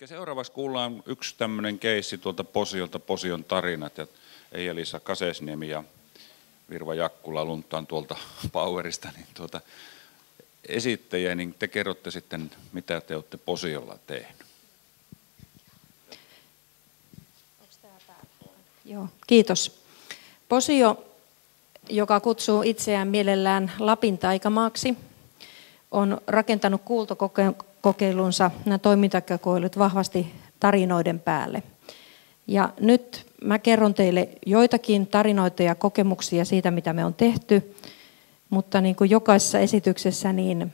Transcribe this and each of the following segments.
Eli seuraavaksi kuullaan yksi tämmöinen keissi tuolta Posiolta, Posion tarinat. Ja Eija-Liisa Kasesniemi ja Virva Jakkula lunttaan tuolta Powerista niin esittäjiä, niin te kerrotte sitten, mitä te olette Posiolla tehnyt. Joo, kiitos. Posio, joka kutsuu itseään mielellään Lapin taikamaaksi, on rakentanut kuultokokeilunsa, nämä toimintakokeilut vahvasti tarinoiden päälle. Ja nyt mä kerron teille joitakin tarinoita ja kokemuksia siitä, mitä me on tehty, mutta niin kuin jokaisessa esityksessä niin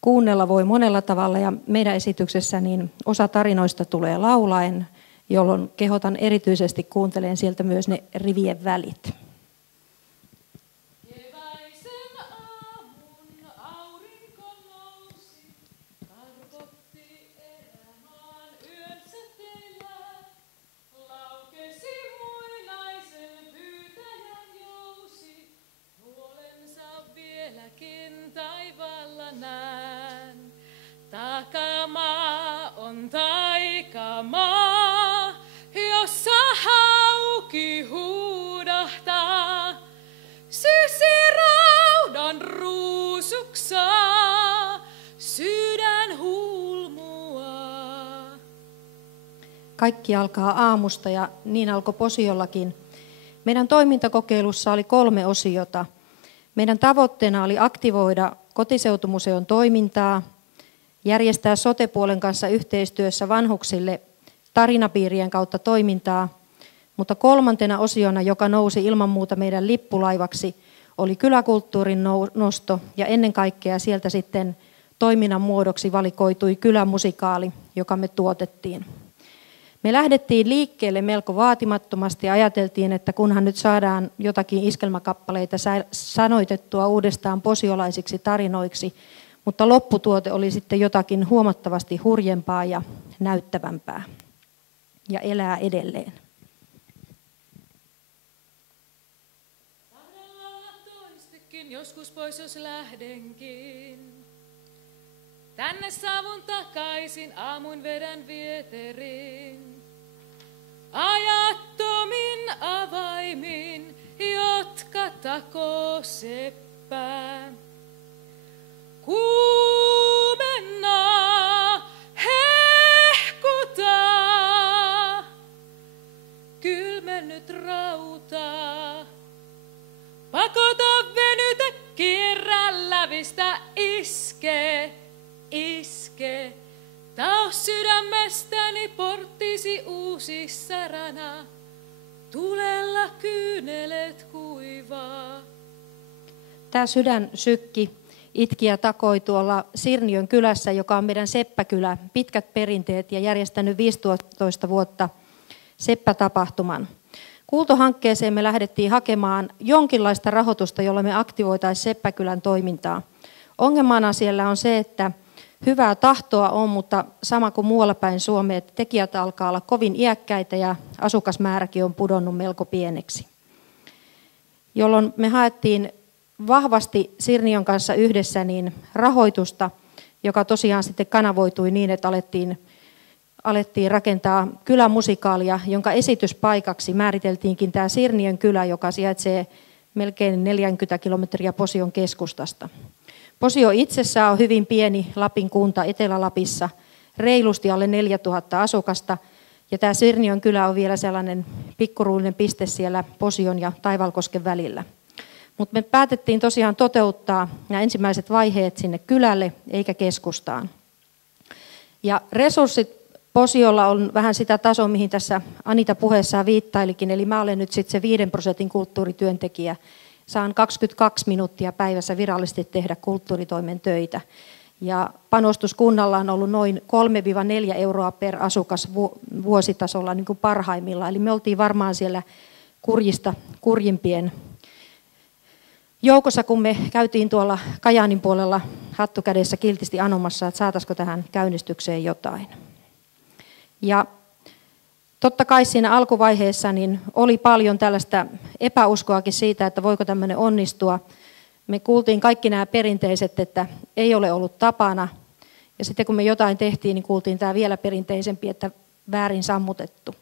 kuunnella voi monella tavalla ja meidän esityksessä niin osa tarinoista tulee laulaen, jolloin kehotan erityisesti kuuntelemaan sieltä myös ne rivien välit. Takamaa on taikamaa, jossa hauki huudahtaa. Sysiraudan ruusuksaa, sydän hulmuaa. Kaikki alkaa aamusta ja niin alkoi Posiollakin. Meidän toimintakokeilussa oli 3 osiota. Meidän tavoitteena oli aktivoida kotiseutumuseon toimintaa, järjestää sote-puolen kanssa yhteistyössä vanhuksille tarinapiirien kautta toimintaa, mutta 3. osiona, joka nousi ilman muuta meidän lippulaivaksi, oli kyläkulttuurin nosto ja ennen kaikkea sieltä sitten toiminnan muodoksi valikoitui kylämusikaali, joka me tuotettiin. Me lähdettiin liikkeelle melko vaatimattomasti ja ajateltiin, että kunhan nyt saadaan jotakin iskelmäkappaleita sanoitettua uudestaan posiolaisiksi tarinoiksi, mutta lopputuote oli sitten jotakin huomattavasti hurjempaa ja näyttävämpää ja elää edelleen. Toistekin joskus pois, jos lähdenkin. Tänne saavun takaisin, aamuin vedän vieteriin. Ajattomin avaimin, jotka takoo seppää. Kuumennaa, hehkutaa, kylmennyt rautaa. Pakota, venytä, kierrä, lävistä, iske. Tao sydämestäni porttisi uusi säränä, tulella kyynelet kuivaa. Tämä sydän sykki, itki ja takoi tuolla Sirniön kylässä, joka on meidän seppäkylä, pitkät perinteet ja järjestänyt 15 vuotta seppätapahtuman. Kuultohankkeeseen me lähdettiin hakemaan jonkinlaista rahoitusta, jolla me aktivoitaisiin seppäkylän toimintaa. Ongelmana siellä on se, että hyvää tahtoa on, mutta sama kuin muualla päin Suomea, että tekijät alkaa olla kovin iäkkäitä ja asukasmääräkin on pudonnut melko pieneksi. Jolloin me haettiin vahvasti Sirniön kanssa yhdessä niin rahoitusta, joka tosiaan sitten kanavoitui niin, että alettiin rakentaa kylämusikaalia, jonka esityspaikaksi määriteltiinkin tämä Sirniön kylä, joka sijaitsee melkein 40 kilometriä Posion keskustasta. Posio itsessään on hyvin pieni Lapin kunta Etelä-Lapissa, reilusti alle 4000 asukasta, ja tämä Sirniön kylä on vielä sellainen pikkuruinen piste siellä Posion ja Taivalkosken välillä. Mutta me päätettiin tosiaan toteuttaa nämä ensimmäiset vaiheet sinne kylälle eikä keskustaan. Ja resurssit Posiolla on vähän sitä tasoa, mihin tässä Anita puheessaan viittailikin, eli mä olen nyt sitten se 5% kulttuurityöntekijä. Saan 22 minuuttia päivässä virallisesti tehdä kulttuuritoimen töitä. Ja panostus kunnalla on ollut noin 3-4 euroa per asukas vuositasolla niin kuin parhaimmillaan. Eli me oltiin varmaan siellä kurjimpien joukossa, kun me käytiin tuolla Kajaanin puolella hattukädessä kiltisti anomassa, että saataisiko tähän käynnistykseen jotain. Ja totta kai siinä alkuvaiheessa niin oli paljon tällaista epäuskoakin siitä, että voiko tämmöinen onnistua. Me kuultiin kaikki nämä perinteiset, että ei ole ollut tapana Ja sitten kun me jotain tehtiin, niin kuultiin tämä vielä perinteisempi, että väärin sammutettu.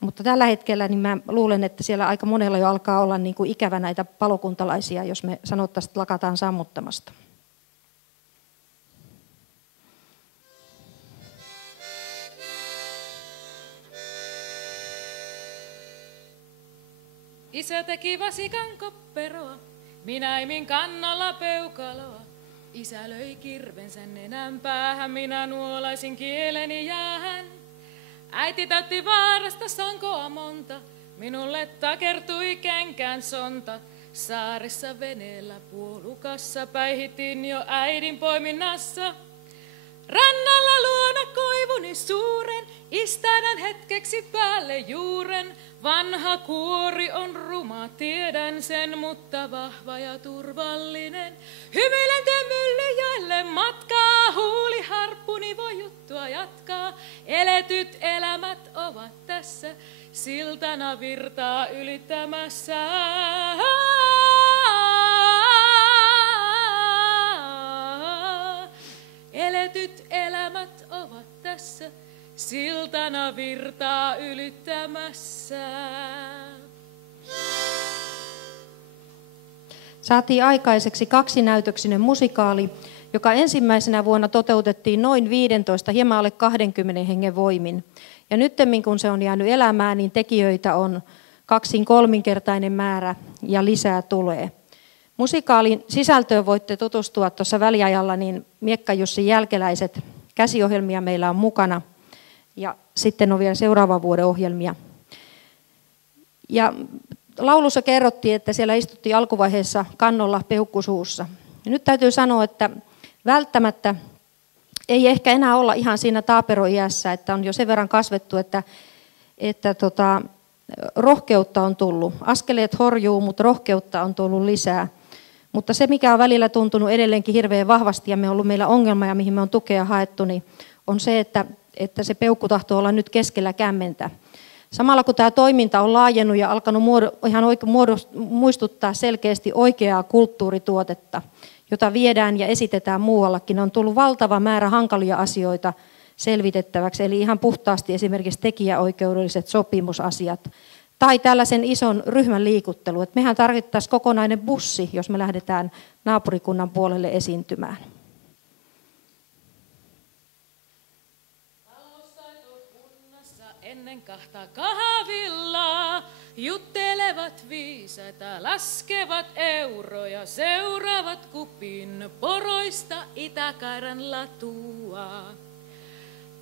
Mutta tällä hetkellä niin mä luulen, että siellä aika monella jo alkaa olla niin kuin ikävä näitä palokuntalaisia, jos me sanottaisiin, että lakataan sammuttamasta. Isä teki vasikan kopperoa, minä imin kannalla peukaloa. Isä löi kirvensä nenän päähän, minä nuolaisin kieleni jäähän. Äiti täytti vaarasta sankoa monta, minulle takertui kenkään sonta. Saaressa veneellä puolukassa päihitin jo äidin poiminnassa. Rannalla luona koivuni suuren, istahdan hetkeksi päälle juuren. Vanha kuori on ruma, tiedän sen, mutta vahva ja turvallinen. Hymyilen te Myllyjoelle matkaa, huuliharppuni voi juttua jatkaa. Eletyt elämät ovat tässä, siltana virtaa ylittämässä. Eletyt elämät ovat tässä, siltana virtaa ylittämässä. Saatiin aikaiseksi 2-näytöksinen musikaali, joka ensimmäisenä vuonna toteutettiin noin 15, hieman alle 20 hengen voimin. Ja nyttemmin kun se on jäänyt elämään, niin tekijöitä on 2-3-kertainen määrä ja lisää tulee. Musikaalin sisältöön voitte tutustua tuossa väliajalla, niin Miekka Jussin Jälkeläiset käsiohjelmia meillä on mukana. Ja sitten on vielä seuraavan vuoden ohjelmia. Ja laulussa kerrottiin, että siellä istuttiin alkuvaiheessa kannolla peukkusuussa. Ja nyt täytyy sanoa, että välttämättä ei ehkä enää olla ihan siinä taaperoiässä, että on jo sen verran kasvettu, että rohkeutta on tullut. Askeleet horjuu, mutta rohkeutta on tullut lisää. Mutta se, mikä on välillä tuntunut edelleenkin hirveän vahvasti ja me on ollut meillä ongelma ja mihin me on tukea haettu, niin on se, että se peukku tahtoo olla nyt keskellä kämmentä. Samalla kun tämä toiminta on laajennut ja alkanut muistuttaa selkeästi oikeaa kulttuurituotetta, jota viedään ja esitetään muuallakin, on tullut valtava määrä hankalia asioita selvitettäväksi, eli ihan puhtaasti esimerkiksi tekijäoikeudelliset sopimusasiat, tai tällaisen ison ryhmän liikuttelu. Että mehän tarvittaisiin kokonainen bussi, jos me lähdetään naapurikunnan puolelle esiintymään. Taloustaitokunnassa ennen 2 kahvillaa juttelevat viisaita, laskevat euroja, seuraavat kupin poroista Itäkairan latua.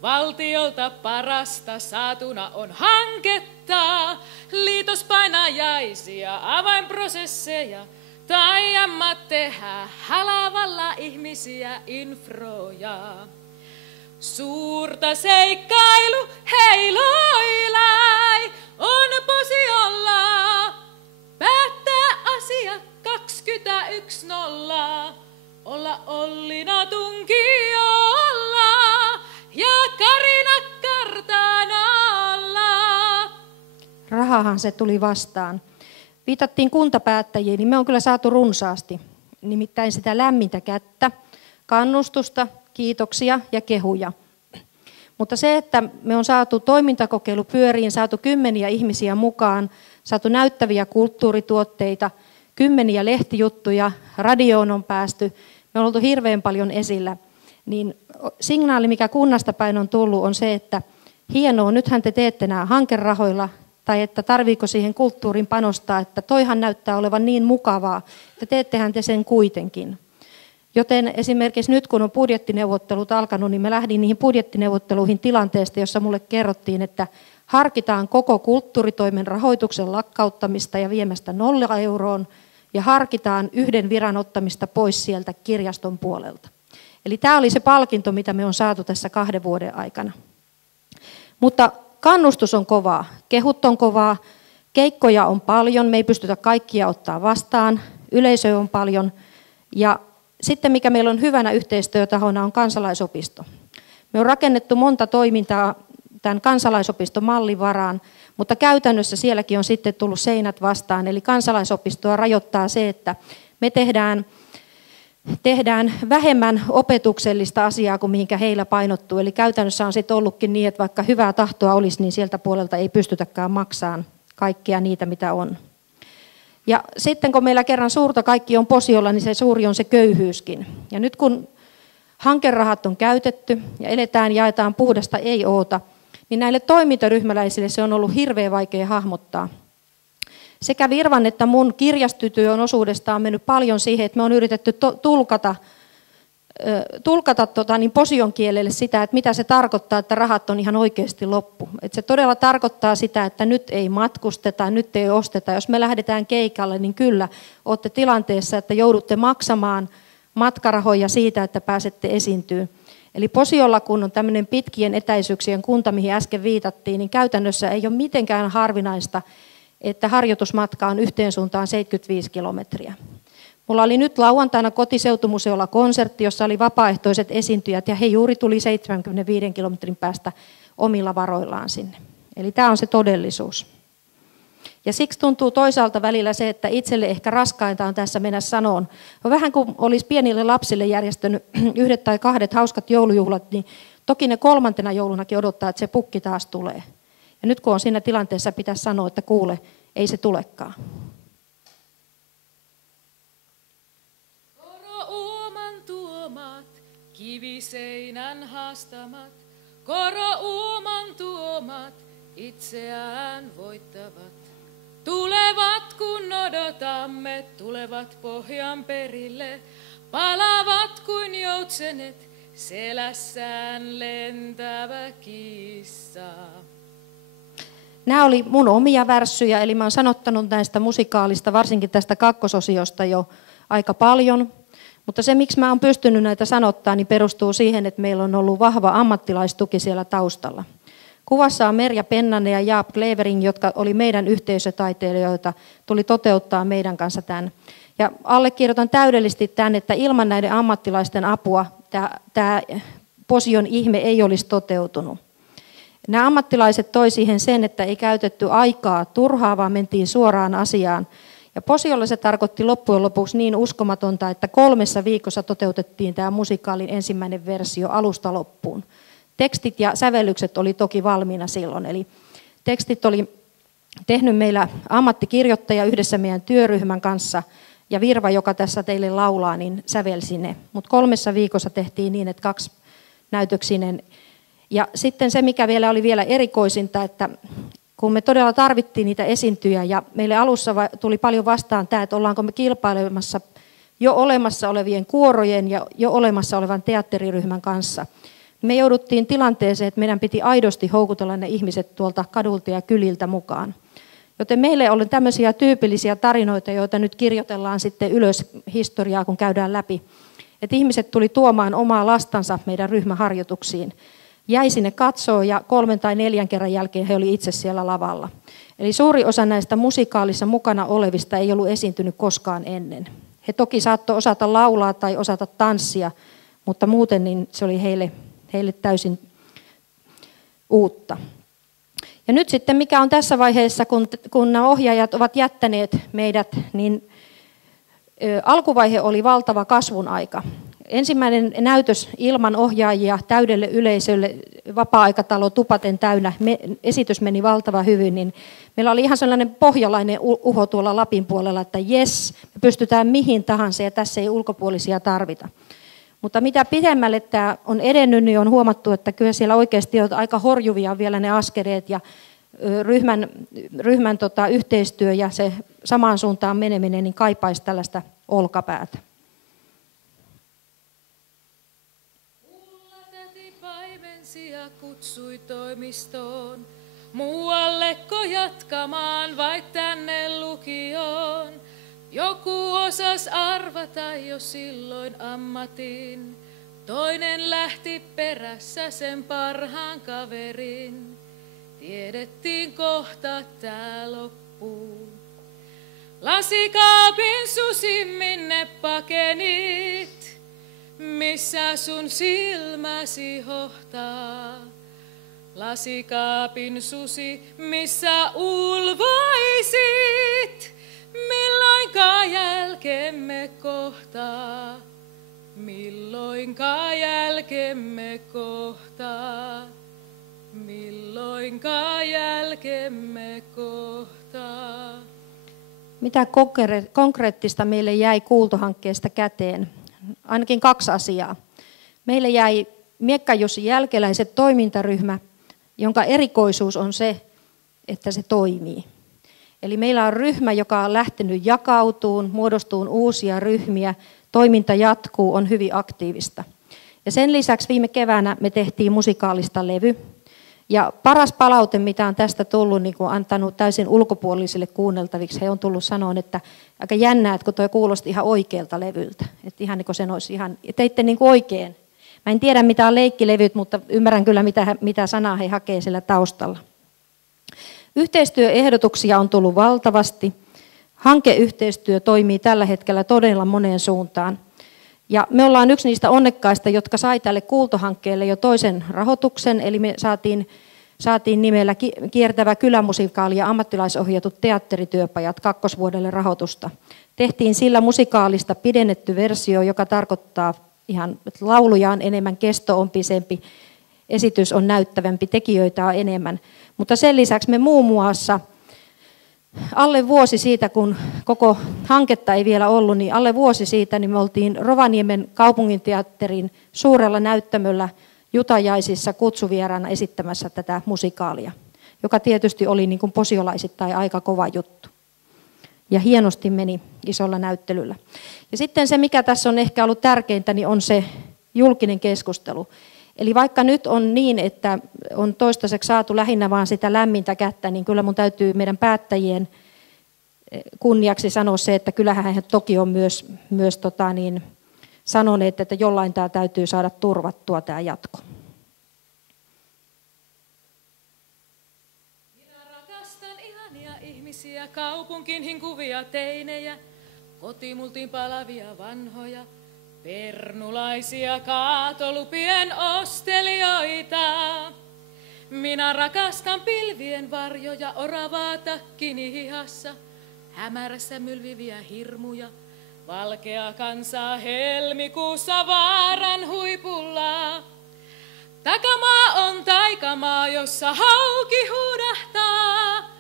Valtiolta parasta saatuna on hanketta, liitospainajaisia, avainprosesseja, taijammat tehdä halavalla ihmisiä infroja. Suurta seikkailu, hei loilai, on posiolla, päättää asia 21-0, olla Ollina tunkiolla. Ja Karina kartanalla. Rahahan se tuli vastaan. Viitattiin kuntapäättäjiin, niin me on kyllä saatu runsaasti. Nimittäin sitä lämmintä kättä, kannustusta, kiitoksia ja kehuja. Mutta se, että me on saatu toimintakokeilu pyöriin, saatu 10 ihmisiä mukaan, saatu näyttäviä kulttuurituotteita, 10 lehtijuttuja, radioon on päästy, me on oltu hirveän paljon esillä, niin signaali, mikä kunnasta päin on tullut, on se, että hienoa, nythän te teette nämä hankerahoilla, tai että tarviiko siihen kulttuurin panostaa, että toihan näyttää olevan niin mukavaa, että teettehän te sen kuitenkin. Joten esimerkiksi nyt, kun on budjettineuvottelut alkanut, niin mä lähdin niihin budjettineuvotteluihin tilanteesta, jossa mulle kerrottiin, että harkitaan koko kulttuuritoimen rahoituksen lakkauttamista ja viemästä 0 euroon, ja harkitaan 1 viran ottamista pois sieltä kirjaston puolelta. Eli tämä oli se palkinto, mitä me on saatu tässä 2 vuoden aikana. Mutta kannustus on kovaa, kehut on kovaa, keikkoja on paljon, me ei pystytä kaikkia ottaa vastaan, yleisöä on paljon. Ja sitten mikä meillä on hyvänä yhteistyötahona on kansalaisopisto. Me on rakennettu monta toimintaa tämän kansalaisopiston mallin varaan, mutta käytännössä sielläkin on sitten tullut seinät vastaan. Eli kansalaisopistoa rajoittaa se, että me tehdään tehdään vähemmän opetuksellista asiaa kuin mihinkä heillä painottuu. Eli käytännössä on sitten ollutkin niin, että vaikka hyvää tahtoa olisi, niin sieltä puolelta ei pystytäkään maksamaan kaikkea niitä, mitä on. Ja sitten kun meillä kerran suurta kaikki on posiolla, niin se suuri on se köyhyyskin. Ja nyt kun hankerahat on käytetty ja jaetaan puhdasta ei-oota, niin näille toimintaryhmäläisille se on ollut hirveän vaikea hahmottaa. Sekä Virvan että mun kirjastotyön osuudesta on mennyt paljon siihen, että me on yritetty tulkata posion kielelle sitä, että mitä se tarkoittaa, että rahat on ihan oikeasti loppu. Että se todella tarkoittaa sitä, että nyt ei matkusteta, nyt ei osteta. Jos me lähdetään keikalle, niin kyllä olette tilanteessa, että joudutte maksamaan matkarahoja siitä, että pääsette esiintyyn. Eli posiolla, kun on tämmöinen pitkien etäisyyksien kunta, mihin äsken viitattiin, niin käytännössä ei ole mitenkään harvinaista, että harjoitusmatka on yhteen suuntaan 75 kilometriä. Mulla oli nyt lauantaina kotiseutumuseolla konsertti, jossa oli vapaaehtoiset esiintyjät, ja he juuri tuli 75 kilometrin päästä omilla varoillaan sinne. Eli tämä on se todellisuus. Ja siksi tuntuu toisaalta välillä se, että itselle ehkä raskainta on tässä mennä sanoon. Vähän kuin olisi pienille lapsille järjestänyt 1 tai 2 hauskat joulujuhlat, niin toki ne 3. joulunakin odottaa, että se pukki taas tulee. Ja nyt kun on siinä tilanteessa, pitäisi sanoa, että kuule, ei se tulekaan. Koro-uoman tuomat, kiviseinän haastamat, koro-uoman tuomat, itseään voittavat. Tulevat kun odotamme, tulevat pohjan perille, palavat kuin joutsenet, selässään lentävä kissa. Nämä oli mun omia värssyjä, eli mä oon sanottanut näistä musikaalista, varsinkin tästä kakkososiosta jo aika paljon. Mutta se, miksi mä oon pystynyt näitä sanottaa, niin perustuu siihen, että meillä on ollut vahva ammattilaistuki siellä taustalla. Kuvassa on Merja Pennanen ja Jaap Klevering, jotka oli meidän yhteisötaiteilijoita, tuli toteuttaa meidän kanssa tämän. Ja allekirjoitan täydellisesti tämän, että ilman näiden ammattilaisten apua tämä posion ihme ei olisi toteutunut. Nämä ammattilaiset toi siihen sen, että ei käytetty aikaa turhaa, vaan mentiin suoraan asiaan. Ja posiolla se tarkoitti loppujen lopuksi niin uskomatonta, että 3 viikossa toteutettiin tämä musikaalin ensimmäinen versio alusta loppuun. Tekstit ja sävellykset oli toki valmiina silloin, eli tekstit oli tehnyt meillä ammattikirjoittaja yhdessä meidän työryhmän kanssa, ja Virva, joka tässä teille laulaa, niin sävelsi ne. Mutta 3 viikossa tehtiin niin, että 2-näytöksinen. Ja sitten se, mikä vielä oli vielä erikoisinta, että kun me todella tarvittiin niitä esiintyjä, ja meille alussa tuli paljon vastaan tämä, että ollaanko me kilpailemassa jo olemassa olevien kuorojen ja jo olemassa olevan teatteriryhmän kanssa. Me jouduttiin tilanteeseen, että meidän piti aidosti houkutella ne ihmiset tuolta kadulta ja kyliltä mukaan. Joten meille oli tämmöisiä tyypillisiä tarinoita, joita nyt kirjoitellaan sitten ylös historiaa, kun käydään läpi. Että ihmiset tuli tuomaan omaa lastansa meidän ryhmäharjoituksiin. Jäi sinne katsoo ja 3 tai 4 kerran jälkeen he oli itse siellä lavalla. Eli suuri osa näistä musikaalissa mukana olevista ei ollut esiintynyt koskaan ennen. He toki saattoi osata laulaa tai osata tanssia, mutta muuten niin se oli heille täysin uutta. Ja nyt sitten mikä on tässä vaiheessa, kun nämä ohjaajat ovat jättäneet meidät, niin alkuvaihe oli valtava kasvun aika. Ensimmäinen näytös ilman ohjaajia täydelle yleisölle, vapaa-aikatalo tupaten täynnä, esitys meni valtava hyvin, niin meillä oli ihan sellainen pohjalainen uho tuolla Lapin puolella, että jes, me pystytään mihin tahansa ja tässä ei ulkopuolisia tarvita. Mutta mitä pidemmälle tämä on edennyt, niin on huomattu, että kyllä siellä oikeasti on aika horjuvia vielä ne askeleet ja ryhmän yhteistyö ja se samaan suuntaan meneminen niin kaipaisi tällaista olkapäätä. Mulla-täti paimensi ja kutsui toimistoon, muualleko jatkamaan vai tänne lukioon. Joku osas arvata jo silloin ammatin, toinen lähti perässä sen parhaan kaverin. Tiedettiin kohta tää loppuu. Lasikaapin susi, minne pakenit, missä sun silmäsi hohtaa. Lasikaapin susi, missä ulvoisit, milloinkaan jälkemme kohtaa. milloinka jälkemme kohtaa, milloinka jälkemme kohtaa. Mitä konkreettista meille jäi kuultohankkeesta käteen? Ainakin 2 asiaa. Meille jäi Miekka Jussin jälkeläiset toimintaryhmä, jonka erikoisuus on se, että se toimii. Eli meillä on ryhmä, joka on lähtenyt jakautumaan, muodostuu uusia ryhmiä, toiminta jatkuu, on hyvin aktiivista. Ja sen lisäksi viime keväänä me tehtiin musikaalista levy. Ja paras palaute, mitä on tästä tullut, niin kuin antanut täysin ulkopuolisille kuunneltaviksi, he on tullut sanoa, että aika jännää, että kun toi kuulosti ihan oikealta levyltä. Että ihan niin kuin sen olisi ihan, teitte niin kuin oikein. Mä en tiedä, mitä on leikkilevyt, mutta ymmärrän kyllä, mitä sanaa he hakee siellä taustalla. Yhteistyöehdotuksia on tullut valtavasti. Hankeyhteistyö toimii tällä hetkellä todella moneen suuntaan. Ja me ollaan yksi niistä onnekkaista, jotka sai tälle kuultohankkeelle jo toisen rahoituksen, eli me saatiin nimellä Kiertävä kylämusikaali ja ammattilaisohjatut teatterityöpajat 2. vuodelle rahoitusta. Tehtiin sillä musikaalista pidennetty versio, joka tarkoittaa ihan, että lauluja on enemmän, kesto on pisempi, esitys on näyttävämpi, tekijöitä on enemmän. Mutta sen lisäksi me muun muassa alle vuosi siitä, kun koko hanketta ei vielä ollut, niin alle vuosi siitä niin me oltiin Rovaniemen kaupunginteatterin suurella näyttämöllä Jutajaisissa kutsuvieraana esittämässä tätä musikaalia, joka tietysti oli niin kuin posiolaisittain aika kova juttu. Ja hienosti meni isolla näyttelyllä. Ja sitten se, mikä tässä on ehkä ollut tärkeintä, niin on se julkinen keskustelu. Eli vaikka nyt on niin, että on toistaiseksi saatu lähinnä vaan sitä lämmintä kättä, niin kyllä mun täytyy meidän päättäjien kunniaksi sanoa se, että kyllähän he toki on myös sanoneet, että jollain tämä täytyy saada turvattua tämä jatko. Minä rakastan ihania ihmisiä, kaupunkin hinkuvia teinejä, kotimultiin palavia vanhoja. Pernulaisia kaatolupien ostelijoita. Minä rakastan pilvien varjoja, oravaa takkini hihassa, hämärässä mylviviä hirmuja, valkea kansaa helmikuussa vaaran huipulla. Takamaa on taikamaa, jossa hauki huudahtaa,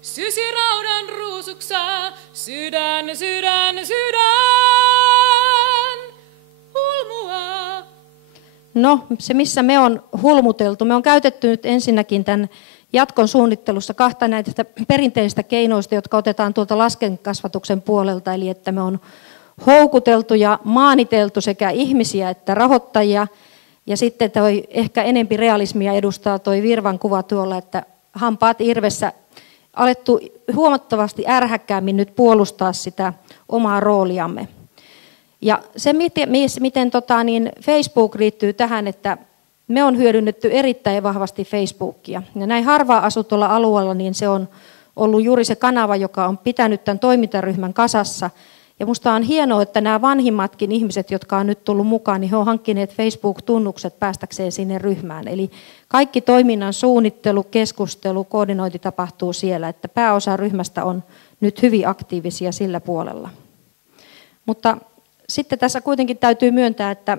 sysiraudan ruusuksaa, sydän, sydän, sydän. No, se missä me on hulmuteltu, me on käytetty nyt ensinnäkin tämän jatkon suunnittelussa 2 näistä perinteistä keinoista, jotka otetaan tuolta laskenkasvatuksen puolelta, eli että me on houkuteltu ja maaniteltu sekä ihmisiä että rahoittajia, ja sitten toi ehkä enempi realismia edustaa toi Virvan kuva tuolla, että hampaat irvessä alettu huomattavasti ärhäkkäämmin nyt puolustaa sitä omaa rooliamme. Ja se, miten Facebook liittyy tähän, että me on hyödynnetty erittäin vahvasti Facebookia. Ja näin harvaan asutulla alueella niin se on ollut juuri se kanava, joka on pitänyt tämän toimintaryhmän kasassa. Ja minusta on hienoa, että nämä vanhimmatkin ihmiset, jotka on nyt tullut mukaan, niin he on hankkineet Facebook-tunnukset päästäkseen sinne ryhmään. Eli kaikki toiminnan suunnittelu, keskustelu, koordinointi tapahtuu siellä, että pääosa ryhmästä on nyt hyvin aktiivisia sillä puolella. Mutta sitten tässä kuitenkin täytyy myöntää, että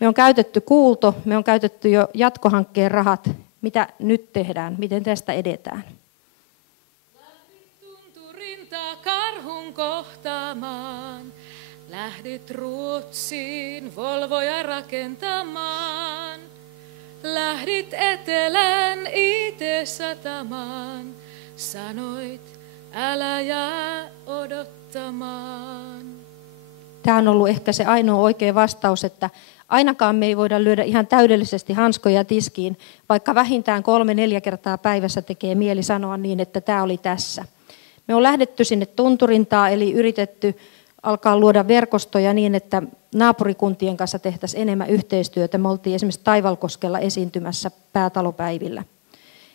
me on käytetty kuulto, me on käytetty jo jatkohankkeen rahat. Mitä nyt tehdään? Miten tästä edetään? Lähdit tunturinta karhun kohtaamaan, lähdit Ruotsiin Volvoja rakentamaan. Lähdit etelän IT-satamaan, sanoit älä jää odottamaan. Tämä on ollut ehkä se ainoa oikea vastaus, että ainakaan me ei voida lyödä ihan täydellisesti hanskoja tiskiin, vaikka vähintään 3-4 kertaa päivässä tekee mieli sanoa niin, että tämä oli tässä. Me on lähdetty sinne tunturintaan, eli yritetty alkaa luoda verkostoja niin, että naapurikuntien kanssa tehtäisiin enemmän yhteistyötä. Me oltiin esimerkiksi Taivalkoskella esiintymässä päätalopäivillä.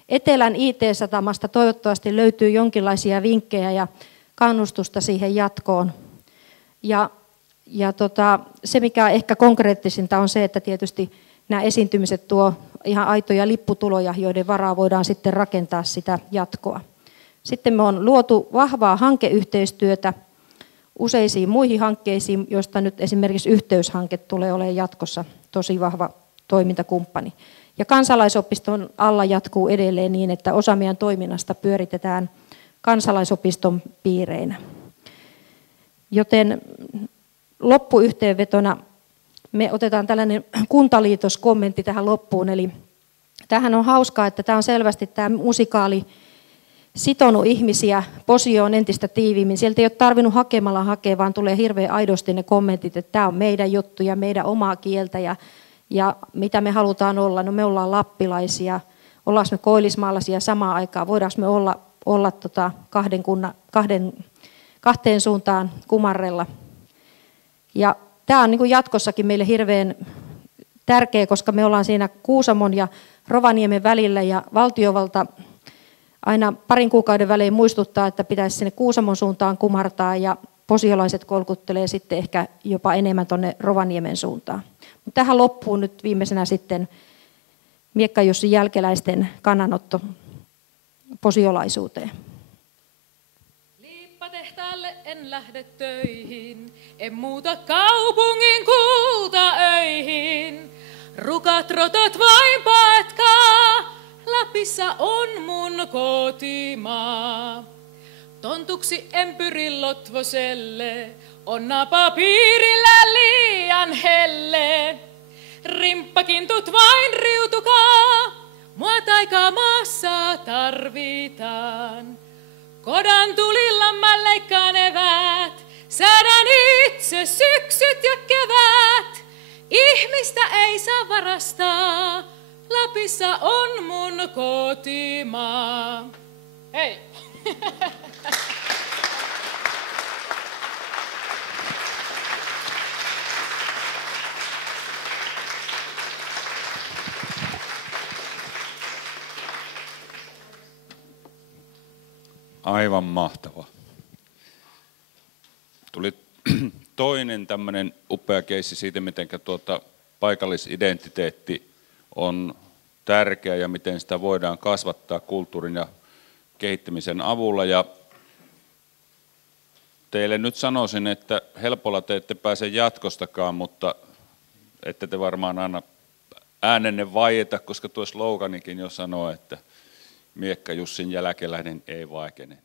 Etelän IT-satamasta toivottavasti löytyy jonkinlaisia vinkkejä ja kannustusta siihen jatkoon. Ja se, mikä ehkä konkreettisinta on se, että tietysti nämä esiintymiset tuo ihan aitoja lipputuloja, joiden varaa voidaan sitten rakentaa sitä jatkoa. Sitten me on luotu vahvaa hankeyhteistyötä useisiin muihin hankkeisiin, joista nyt esimerkiksi yhteyshanke tulee olemaan jatkossa tosi vahva toimintakumppani. Ja kansalaisopiston alla jatkuu edelleen niin, että osa meidän toiminnasta pyöritetään kansalaisopiston piireinä. Joten loppuyhteenvetona me otetaan tällainen kuntaliitoskommentti tähän loppuun. Eli tämähän on hauskaa, että tämä on selvästi tämä musikaali sitonut ihmisiä Posioon entistä tiiviimmin. Sieltä ei ole tarvinnut hakemalla hakea, vaan tulee hirveän aidosti ne kommentit, että tämä on meidän juttu ja meidän omaa kieltä ja mitä me halutaan olla. No me ollaan lappilaisia, ollaanko me koillismaalaisia samaan aikaan, voidaanko me olla kahteen suuntaan kumarrella. Ja tämä on niin kuin jatkossakin meille hirveän tärkeä, koska me ollaan siinä Kuusamon ja Rovaniemen välillä ja valtiovalta aina parin kuukauden välein muistuttaa, että pitäisi sinne Kuusamon suuntaan kumartaa ja posiolaiset kolkuttelee sitten ehkä jopa enemmän tuonne Rovaniemen suuntaan. Mutta tähän loppuu nyt viimeisenä sitten Miekka-Jussin jälkeläisten kannanotto posiolaisuuteen. Liippatehtaalle en lähde töihin, en muuta kaupungin kultaöihin. Rukat rotot vain paetkaa, Lapissa on mun kotimaa. Tontuksi en pyri Lotvoselle, on napapiirillä liian helle. Rimppakintut vain riutukaa, mua taikamaassa tarvitaan. Kodan tulilla mä leikkaan eväät, säädän itse syksyt ja kevät. Ihmistä ei saa varastaa, Lapissa on mun kotimaa. Hei! Aivan mahtava. Tuli toinen tämmöinen upea keissi siitä, miten paikallisidentiteetti on tärkeä ja miten sitä voidaan kasvattaa kulttuurin ja kehittämisen avulla. Ja teille nyt sanoisin, että helpolla te ette pääse jatkostakaan, mutta ette te varmaan anna äänenne vaieta, koska tuo sloganikin jo sanoo, että Miekka-Jussin jälkeläinen ei vaikene.